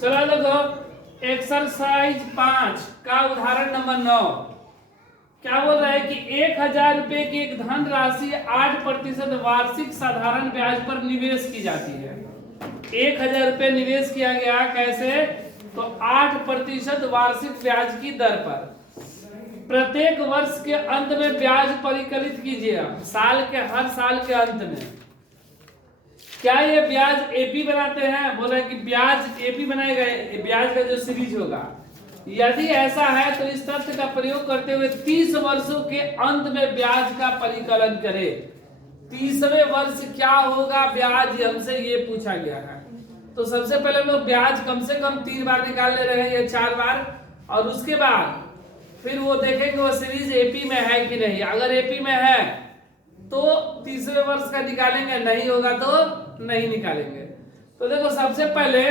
चलो देखो एक्सरसाइज 5 का उदाहरण नंबर 9 क्या बोल रहा है कि 1000 रुपए की एक धन राशि 8% वार्षिक साधारण ब्याज पर निवेश की जाती है। 1000 रुपए निवेश किया गया, कैसे? तो 8% वार्षिक ब्याज की दर पर। प्रत्येक वर्ष के अंत में ब्याज परिकलित कीजिए, हर साल के अंत में। क्या ये ब्याज एपी बनाते हैं? बोला कि ब्याज एपी बनाएगा, ब्याज का जो सीरीज होगा। यदि ऐसा है तो इस तथ्य का प्रयोग करते हुए 30 वर्षों के अंत में ब्याज का परिकलन करें। 30वें वर्ष क्या होगा ब्याज, हमसे ये पूछा गया है। तो सबसे पहले हम लोग ब्याज कम से कम 3 बार निकाल ले रहे हैं, या 4 बार, और उसके बाद फिर वो देखेंगे वो सीरीज एपी में है कि नहीं। अगर एपी में है तो 30वें वर्ष का निकालेंगे, नहीं होगा तो नहीं निकालेंगे। तो देखो सबसे पहले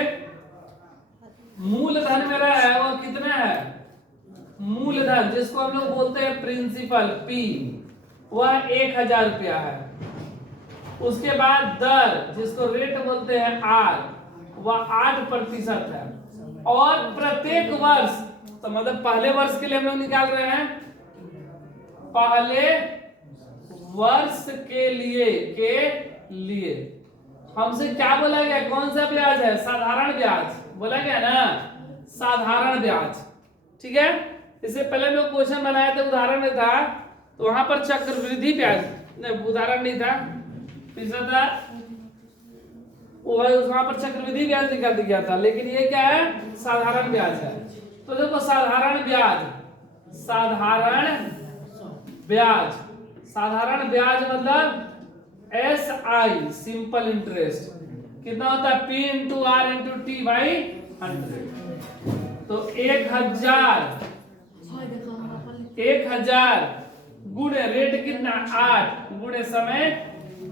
मूलधन मेरा है वो कितना है? मूलधन जिसको हम लोग बोलते हैं प्रिंसिपल पी, वह 1000 रुपया है। उसके बाद दर जिसको रेट बोलते हैं आर, वह 8% है। और प्रत्येक वर्ष, तो मतलब पहले वर्ष के लिए हम लोग निकाल रहे हैं, पहले वर्ष के लिए हमसे क्या बोला गया? कौन सा ब्याज है? साधारण ब्याज बोला गया ना, साधारण ब्याज। ठीक है, इससे पहले हम लोग क्वेश्चन बनाए थे, उदाहरण में था, तो वहां पर चक्रवृद्धि ब्याज नहीं, उदाहरण नहीं था, तीसरा था वहां पर चक्रवृद्धि ब्याज निकाल दिया था। लेकिन ये क्या है? साधारण ब्याज है। तो देखो साधारण ब्याज मतलब SI सिंपल इंटरेस्ट कितना होता है? P into R into T by 100। तो 1000 गुणे रेट कितना? 8 गुणे समय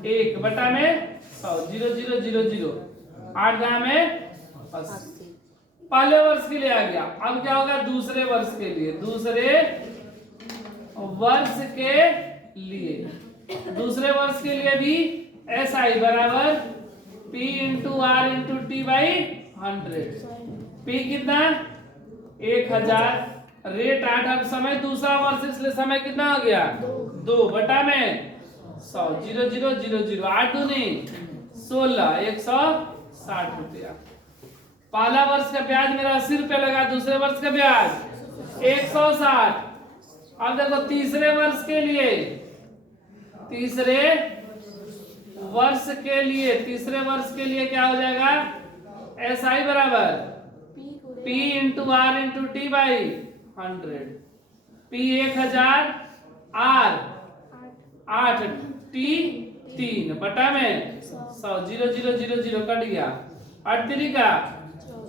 1 बटा में 100, 0 0 0 0, 8 गुणा में 80। पहले वर्ष के लिए आ गया। अब क्या होगा? दूसरे वर्ष के लिए, दूसरे वर्ष के लिए भी SI बराबर P into R into T by 100। P कितना? 1000, रेट 8, अब समय दूसरा वर्ष, इसलिए समय कितना हो गया? 2 बटा में 100, 0 0 0 0, 8 दूनी 16, 160 रुपया। पहला वर्ष का ब्याज मेरा 80 रुपया लगा, दूसरे वर्ष का ब्याज 160। अब देखो तीसरे वर्ष के लिए क्या हो जाएगा? SI बराबर P into R into T by 100। P 1000, R 8, T 3 बटा में 100, 0 0 0 0 कट गया, 8 3 का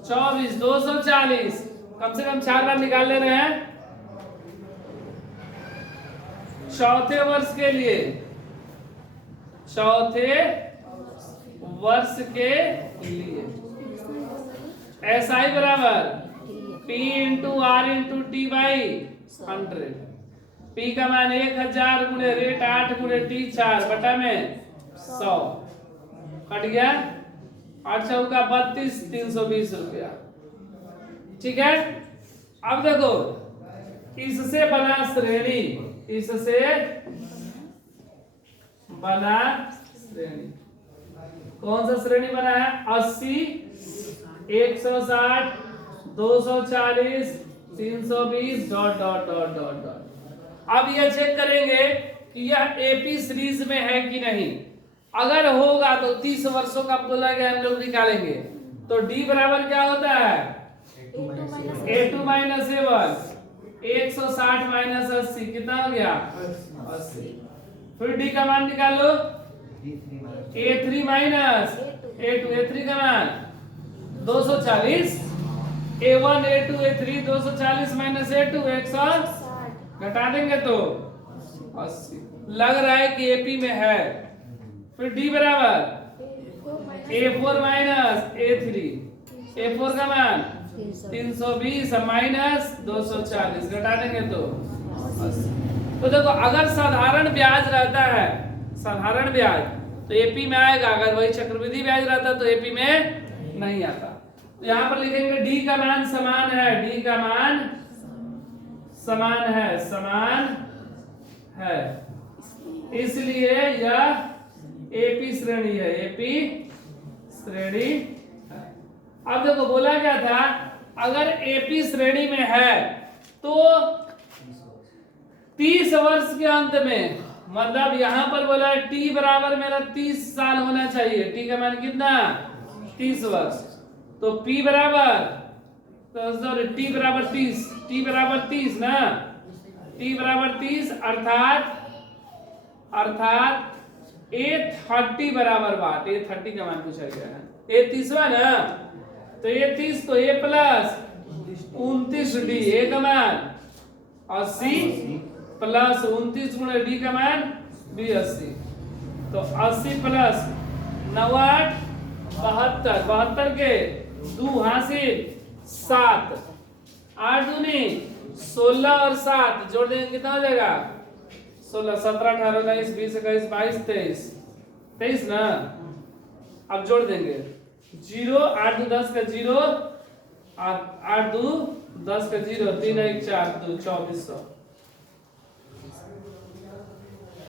24, 240। कम से कम 4 बार निकाल ले रहे हैं। चौथे वर्ष के लिए SI बराबर P into R into T by 100। P का मान 1000 गुणे रेट 8 गुणे टी 4 बटा में 100 कट गया, 8 चौका 32, 320 रुपया। ठीक है, अब देखो इससे बना श्रेणी, कौन सा श्रेणी बना है? 80, 160, 240, 320 dot dot dot dot dot. अब यह चेक करेंगे कि यह एपी सीरीज में है कि नहीं। अगर होगा तो 30 वर्षों का बोला गया, हम लोग निकालेंगे। तो डी बराबर क्या होता है? A2 माइनस A1, 160 माइनस 80 कितना हो गया? 80। फिर डी का मान निकाल लो, A3 माइनस A2, A3 का मान 240, A1 A2 A3 240 minus A2 160, घटा देंगे तो 80। लग रहा है कि एपी में है। फिर डी बराबर A4 माइनस A3, A4 का मान 320 माइनस 240, घटा देंगे तो 80। तो देखो अगर साधारण ब्याज रहता है, साधारण ब्याज, तो एपी में आएगा। अगर वही चक्रवृद्धि ब्याज रहता तो एपी में नहीं आता। यहाँ पर लिखेंगे डी का मान समान है, डी का मान समान है, समान है, इसलिए यह एपी श्रेणी है, एपी श्रेणी है। अब देखो बोला क्या था, अगर एपी श्रेणी में है तो 30 वर्ष के अंत में, मतलब यहां पर बोला है टी बराबर मेरा 30 साल होना चाहिए, टी का मान कितना 30 वर्ष, तो पी बराबर, तो सॉरी टी बराबर 30, टी बराबर 30 ना, टी बराबर 30 अर्थात A30 बराबर वाट, A30 का मान पूछा गया है, A30 ना, तो A30 तो A प्लस 29D, A का मान 80 प्लस 29 गुणे D का मान भी 80, तो 80 प्लस 9 8 72, 72 के 2 हासिल 7, 8 दूनी 16 और 7 जोड़ देंगे कितना हो जाएगा 16, 17, 18, 19, 20, 21, 22, 23, 23 ना। अब जोड़ देंगे 0, 8 2 10 का 0, 8 2 10 का 0, 3 1 4 2 2400।